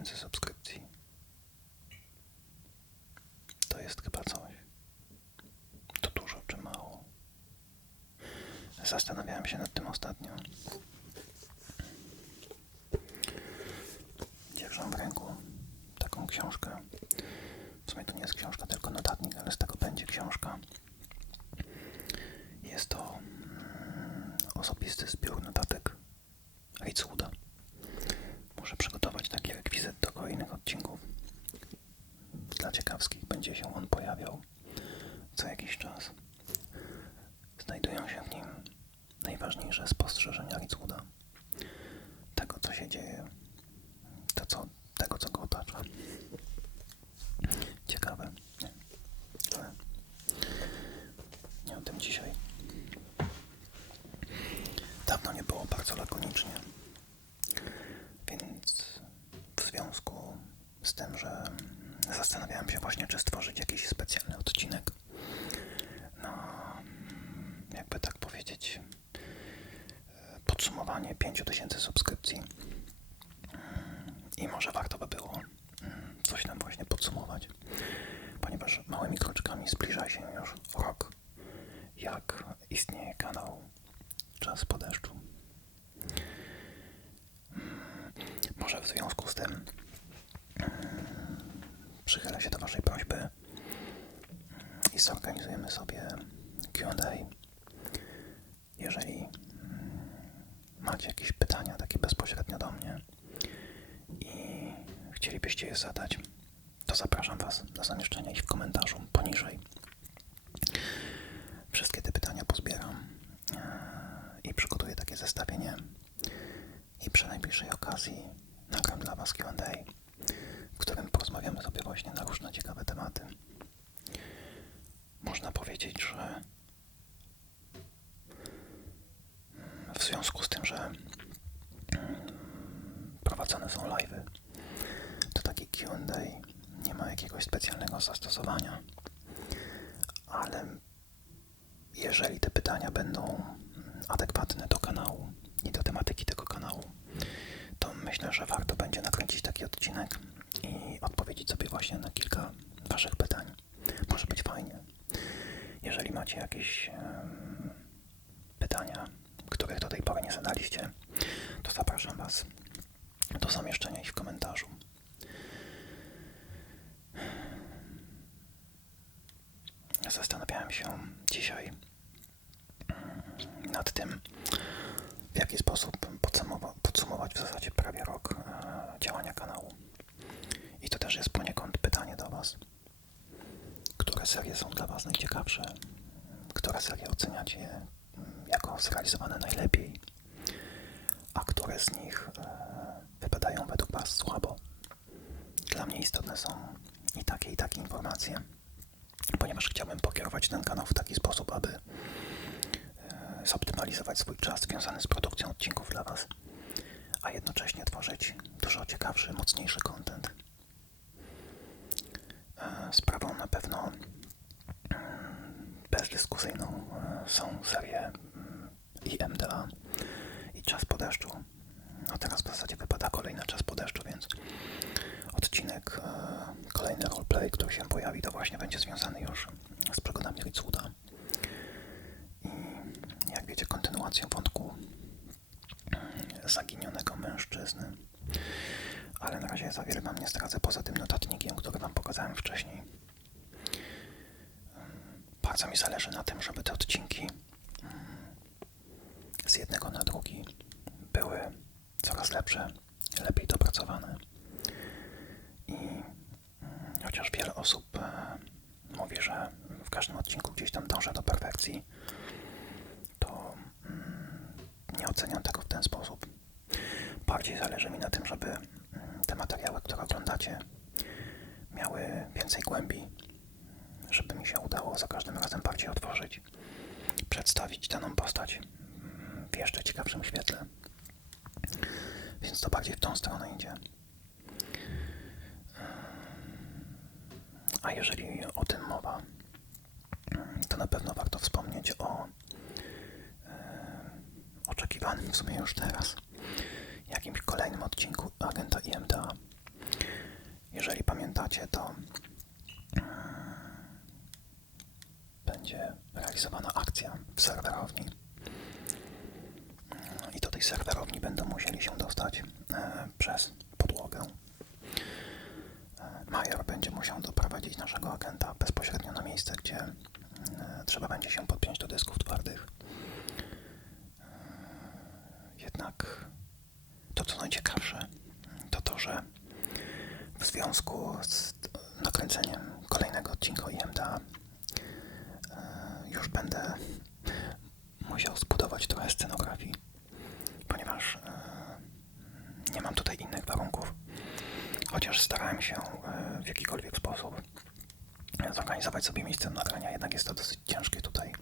5000 subskrypcji. To jest chyba coś. To dużo czy mało? Zastanawiałem się nad tym ostatnio. Dzierżam w ręku taką książkę. W sumie to nie jest książka, tylko notatnik, ale z tego będzie książka. Jest to mm, osobisty zbiór notatek Ritzwooda. Muszę przygotować taki rekwizyt do kolejnych odcinków. Dla ciekawskich będzie się on pojawiał co jakiś czas. Znajdują się w nim najważniejsze spostrzeżenia Ritzwooda. Tego, co się dzieje, to co, tego, co go otacza. Ciekawe, nie? Ale nie o tym dzisiaj. Dawno nie było bardzo lakonicznie. Więc w związku z tym, że zastanawiałem się właśnie, czy stworzyć jakiś specjalny odcinek. No, jakby tak powiedzieć, podsumowanie 5000 subskrypcji. I może warto by było mm, coś tam właśnie podsumować, ponieważ małymi kroczkami zbliża się już rok, jak istnieje kanał Po deszczu. Może w związku z tym mm, przychylę się do Waszej prośby i zorganizujemy sobie QA. Jeżeli mm, macie jakieś pytania takie bezpośrednio do mnie i chcielibyście je zadać, to zapraszam Was do zamieszczenia ich w komentarzu poniżej. Wszystkie te pytania pozbieram i przygotuję takie zestawienie i przy najbliższej okazji nagram dla Was Q&A, w którym porozmawiamy sobie właśnie na różne ciekawe tematy. Można powiedzieć, że w związku z tym, że mm, prowadzone są live'y, to taki Q&A nie ma jakiegoś specjalnego zastosowania, ale jeżeli te pytania będą adekwatne do kanału i do tematyki tego kanału, to myślę, że warto będzie nakręcić taki odcinek i odpowiedzieć sobie właśnie na kilka Waszych pytań. Może być fajnie. Jeżeli macie jakieś pytania, których do tej pory nie zadaliście, to zapraszam Was do zamieszczenia ich w komentarzu. Zastanawiałem się dzisiaj mm, nad tym, w jaki sposób podsumowa- podsumować w zasadzie prawie rok e, działania kanału. I to też jest poniekąd pytanie do Was. Które serie są dla Was najciekawsze? Które serie oceniacie mm, jako zrealizowane najlepiej? A które z nich e, wypadają według Was słabo? Dla mnie istotne są i takie, i takie informacje, ponieważ chciałbym pokierować ten kanał w taki sposób, aby e, zoptymalizować swój czas związany z produkcją odcinków dla Was, a jednocześnie tworzyć dużo ciekawszy, mocniejszy content. E, Sprawą na pewno mm, bezdyskusyjną e, są serie mm, i MDA i Czas po deszczu. A teraz w zasadzie wypada kolejny Czas po deszczu, więc odcinek, e, kolejny roleplay, który się pojawi, to właśnie będzie związany już z przygodami Ritzwooda. I jak wiecie, kontynuacją wątku mm, zaginionego mężczyzny. Za wiele wam nie zdradzę poza tym notatnikiem, który wam pokazałem wcześniej. Bardzo mi zależy na tym, żeby te odcinki mm, z jednego na drugi były coraz lepsze, lepiej dopracowane. I mm, chociaż wiele osób e, mówi, że w każdym odcinku gdzieś tam dążę do perfekcji, to mm, nie oceniam tego w ten sposób. Bardziej zależy mi na tym, żeby mm, te materiały, które oglądacie, miały więcej głębi, żeby mi się udało za każdym razem bardziej otworzyć, przedstawić daną postać w jeszcze ciekawszym świetle. Więc to bardziej w tą stronę idzie. A jeżeli o tym mowa, to na pewno warto wspomnieć o e, oczekiwanym w sumie już teraz jakimś kolejnym odcinku Agenta IMDA. Jeżeli pamiętacie, to będzie realizowana akcja w serwerowni. I do tej serwerowni będą musieli się dostać e, przez podłogę. E, Major będzie musiał doprowadzić naszego agenta bezpośrednio na miejsce, gdzie e, trzeba będzie się podpiąć do dysków twardych. E, Jednak to, co najciekawsze, to to, że w związku z nakręceniem kolejnego odcinka o IMDA e, już będę musiał zbudować trochę scenografii, ponieważ e, nie mam tutaj innych warunków. Chociaż starałem się e, w jakikolwiek sposób zorganizować sobie miejsce do nagrania, jednak jest to dosyć ciężkie tutaj.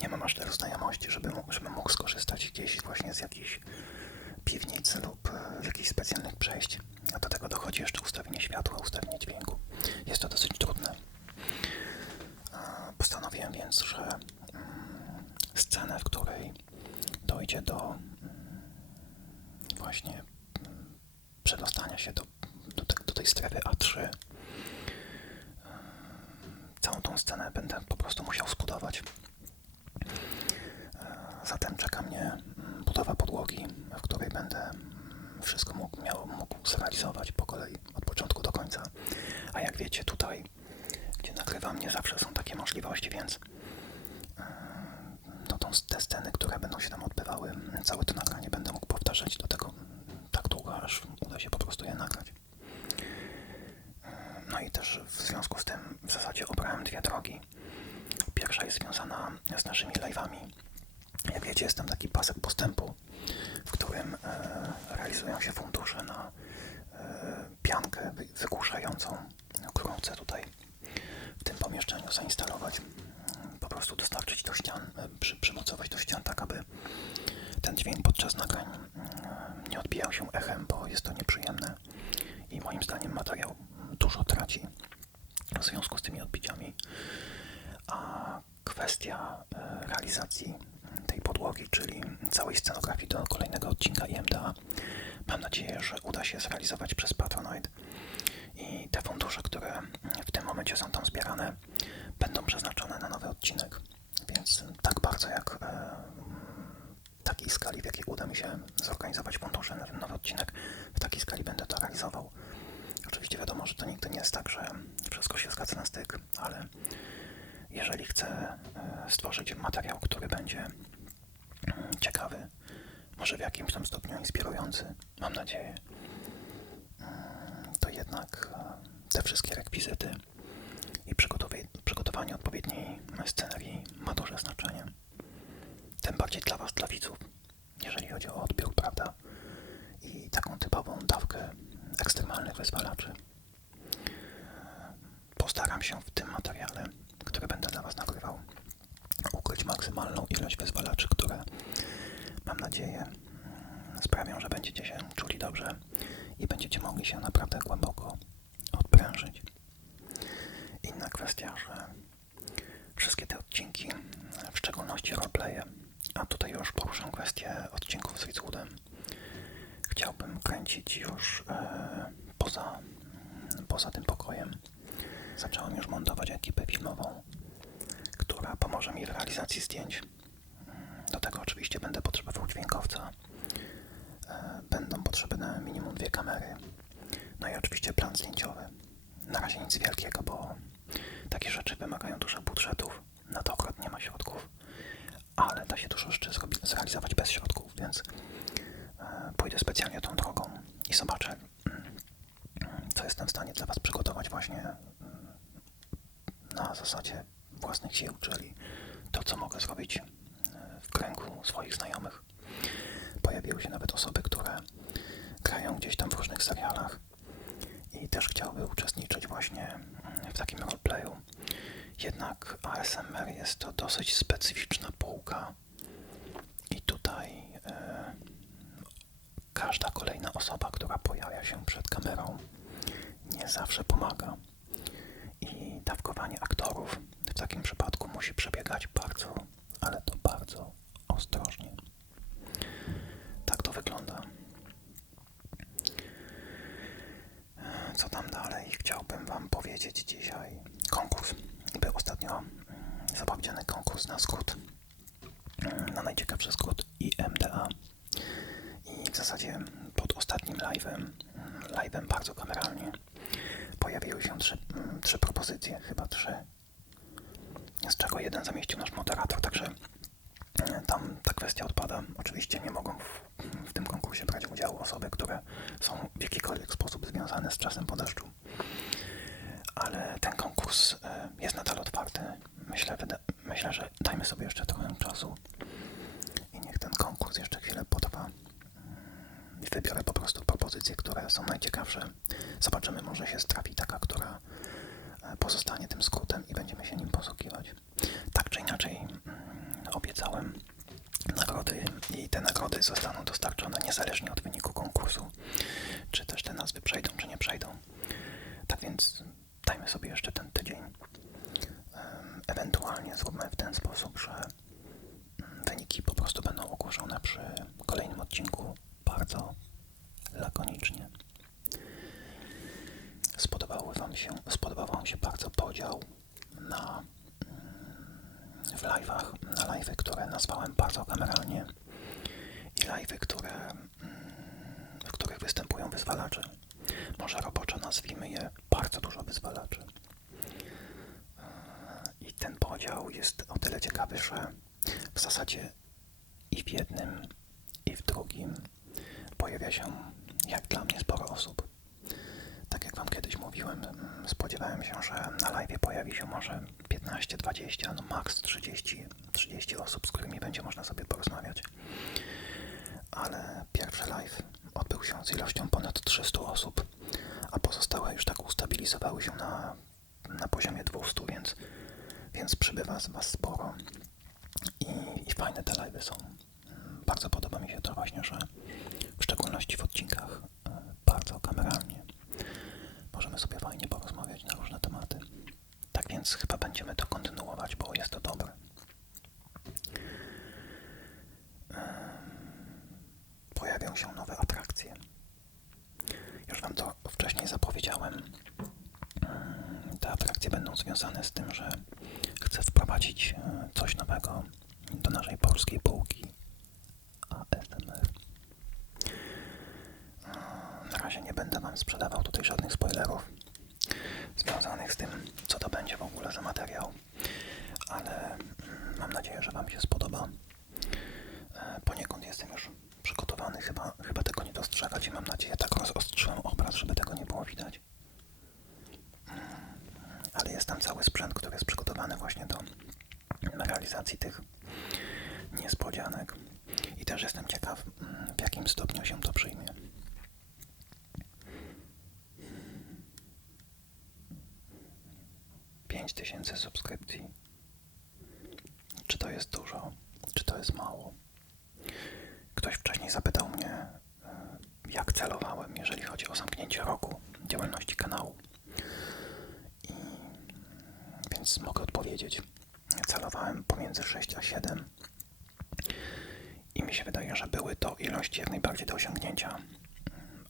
Nie mam aż tylu znajomości, żeby mógł, żebym mógł skorzystać gdzieś właśnie z jakiejś piwnicy lub e, z jakichś specjalnych przejść. A do tego dochodzi jeszcze ustawienie światła, ustawienie dźwięku. Jest to dosyć trudne. E, Postanowiłem więc, że mm, scenę, w której dojdzie do mm, właśnie mm, przedostania się do, do, te, do tej strefy A3, e, całą tą scenę będę po prostu musiał zbudować. E, Zatem czeka mnie mm, budowa podłogi, w której będę mm, wszystko mógł, miał, mógł zrealizować po kolei, od początku do końca. A jak wiecie, tutaj, gdzie nagrywam, nie zawsze są takie możliwości, więc e, no, te sceny, które będą się tam odbywały, całe to nagranie będę mógł powtarzać do tego tak długo, aż uda się po prostu je nagrać. E, No i też w związku z tym w zasadzie obrałem dwie drogi. Pierwsza jest związana z naszymi live'ami. Jak wiecie, jest tam taki pasek postępu, w którym e, realizują się fundusze na piankę wy- wygłuszającą, którą chcę tutaj w tym pomieszczeniu zainstalować. Po prostu dostarczyć do ścian, e, przy, przymocować do ścian, tak aby ten dźwięk podczas nagrań e, nie odbijał się echem, bo jest to nieprzyjemne i moim zdaniem materiał dużo traci w związku z tymi odbiciami. A kwestia e, realizacji tej podłogi, czyli całej scenografii do kolejnego odcinka IMDA, mam nadzieję, że uda się zrealizować przez Patronite. I te fundusze, które w tym momencie są tam zbierane, będą przeznaczone na nowy odcinek. Więc tak bardzo jak e, takiej skali, w jakiej uda mi się zorganizować fundusze na ten nowy odcinek, w takiej skali będę to realizował. Oczywiście wiadomo, że to nigdy nie jest tak, że wszystko się zgadza na styk, ale jeżeli chcę e, stworzyć materiał, który będzie mm, ciekawy, może w jakimś tam stopniu inspirujący, mam nadzieję, mm, to jednak e, te wszystkie rekwizyty i przygotowanie odpowiedniej scenerii ma duże znaczenie. Bardziej dla Was, dla widzów, jeżeli chodzi o odbiór, prawda? I taką typową dawkę ekstremalnych wyzwalaczy. Postaram się w tym materiale, który będę dla Was nagrywał, ukryć maksymalną ilość wyzwalaczy, które mam nadzieję sprawią, że będziecie się czuli dobrze i będziecie mogli się naprawdę głęboko odprężyć. Inna kwestia, że wszystkie te odcinki, w szczególności roleplaye, a tutaj już poruszę kwestię odcinków z Ridgewoodem, chciałbym kręcić już e, poza, poza tym pokojem. Zacząłem już montować ekipę filmową, która pomoże mi w realizacji zdjęć. Do tego oczywiście będę potrzebował dźwiękowca. E, Będą potrzebne minimum dwie kamery. No i oczywiście plan zdjęciowy. Na razie nic wielkiego, bo takie rzeczy wymagają dużo budżetów. Na to akurat nie ma środków, ale da się dużo rzeczy zrealizować bez środków, więc e, pójdę specjalnie tą każda kolejna osoba, która pojawia się przed kamerą, nie zawsze pomaga. I dawkowanie aktorów w takim przypadku musi przebiegać bardzo, ale to bardzo ostrożnie. Tak to wygląda. Co tam dalej chciałbym Wam powiedzieć dzisiaj? Konkurs. Był ostatnio mm, zapowiedziany konkurs na skrót, mm, na najciekawszy skrót IMDA live'em, live'em bardzo kameralnie, pojawiły się trzy, trzy propozycje, chyba trzy, z czego jeden zamieścił nasz moderator, także mm, tam ta kwestia odpada. Oczywiście nie mogą w, w tym konkursie brać udziału osoby, które są w jakikolwiek sposób związane z czasem po deszczu. Ale ten konkurs e, jest nadal otwarty. Myślę, myślę, że dajmy sobie jeszcze trochę czasu i niech ten konkurs jeszcze chwilę potrwa. Wybiorę po prostu propozycje, które są najciekawsze. Zobaczymy, może się trafi taka, która e, pozostanie tym skrótem i będziemy się nim posługiwać. Tak czy inaczej, mm, obiecałem nagrody i te nagrody zostaną dostarczone niezależnie od wyniku konkursu. Czy też te nazwy przejdą, czy nie przejdą. Tak więc dajmy sobie jeszcze ten tydzień. Ewentualnie zróbmy w ten sposób, że mm, wyniki po prostu będą ogłoszone przy kolejnym odcinku bardzo lakonicznie. Spodobały wam się, spodobał Wam się bardzo podział na w live'ach, na live'y, które nazwałem bardzo kameralnie i live'y, które, mm, w których występują wyzwalacze. Może roboczo nazwijmy je bardzo dużo wyzwalaczy. I ten podział jest o tyle ciekawy, że w zasadzie i w jednym, i w drugim pojawia się, jak dla mnie, sporo osób. Tak jak Wam kiedyś mówiłem, mm, spodziewałem się, że na live pojawi się może 15, 20, no maks 30, 30 osób, z którymi będzie można sobie porozmawiać. Ale pierwszy live odbył się z ilością ponad 300 osób, a pozostałe już tak ustabilizowały się na, na poziomie 200, więc, więc przybywa z Was sporo. I, I fajne te live'y są. Bardzo podoba mi się to właśnie, że w szczególności w odcinkach e, bardzo kameralnie możemy sobie fajnie porozmawiać na różne tematy. Tak chyba będziemy to kontynuować, bo jest to dobre. 5000 subskrypcji. Czy to jest dużo? Czy to jest mało? Ktoś wcześniej zapytał mnie, e, jak celowałem, jeżeli chodzi o zamknięcie roku działalności kanału. I, więc mogę odpowiedzieć. Celowałem pomiędzy 6 a 7. I mi się wydaje, że były to ilości jak najbardziej do osiągnięcia,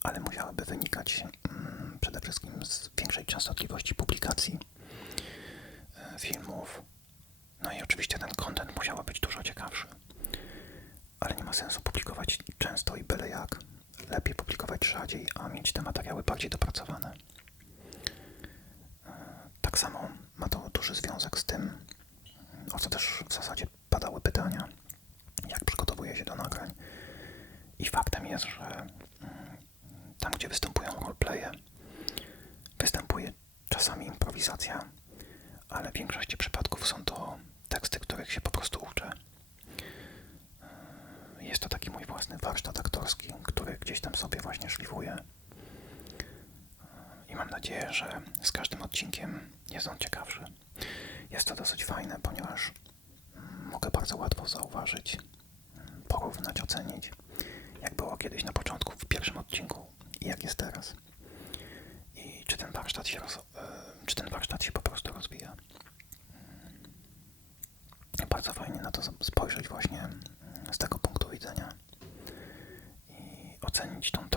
ale musiałyby wynikać mm, przede wszystkim z większej częstotliwości publikacji ale w większości przypadków są to teksty, których się po prostu uczę. Jest to taki mój własny warsztat aktorski, który gdzieś tam sobie właśnie szlifuję. I mam nadzieję, że z każdym odcinkiem jest on ciekawszy. Jest to dosyć fajne, ponieważ mm, mogę bardzo łatwo zauważyć, mm, porównać, ocenić, jak było kiedyś na początku, w pierwszym odcinku i jak jest teraz. I czy ten warsztat się, roz, e, czy ten warsztat się po prostu rozwija. Bardzo fajnie na to spojrzeć właśnie mm, z tego punktu widzenia i ocenić tą